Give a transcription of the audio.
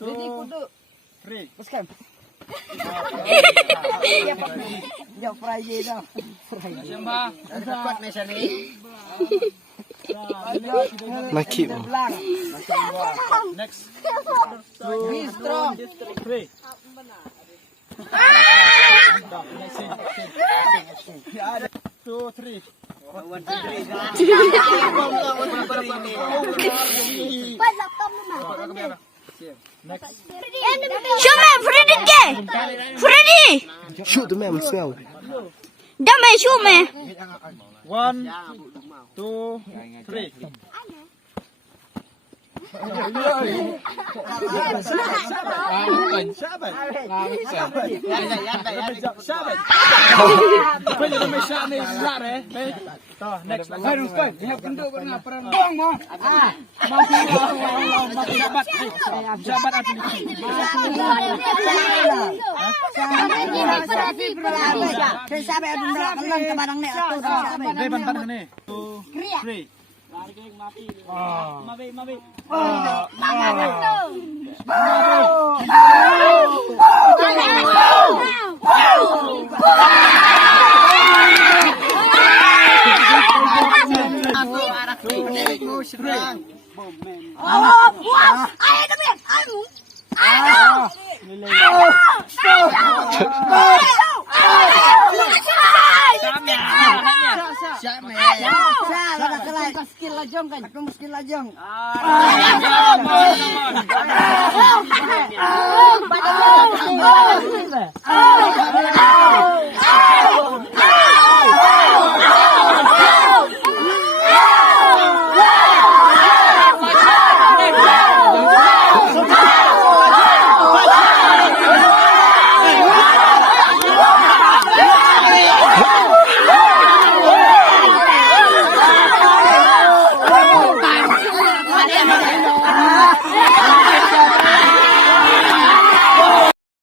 2, 3. Paskan. Dia Friday dah. Cepat nih siya nih. Nakip. Next. Be strong. 3. Next. 2, 3. Show me Freddy ke? Freddy. Shoot the man, smell. Dame show me. 1, 2, 3. Pwede na may siya na isla re. To, next. Harus pun. Dia penduk pernah perang. Dong. Jabat. Jabat at Sabi adun na kalang tabarang ni ato. Dai bantan ni. 2, 3. Mabi. Skill lajong kan. Aku skill lajong.